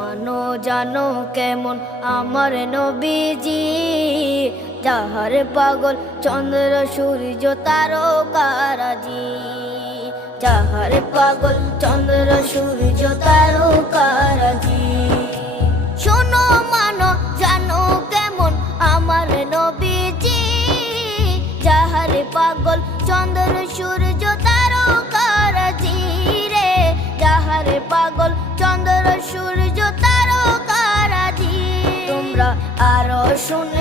মানো জানো কেমন আমার নবীজি, যাহার পাগল চন্দ্র সূর্য তারকারাজি, যাহার পাগল চন্দ্র সূর্য তারকারাজি। শোনো মানো জানো কেমন আমার নবীজি, যাহার পাগল চন্দ্র সূর্য তারকারাজি রে, যাহার পাগল চন্দ্র সূর্য তারকারাজি। তোমরা আরো শুনে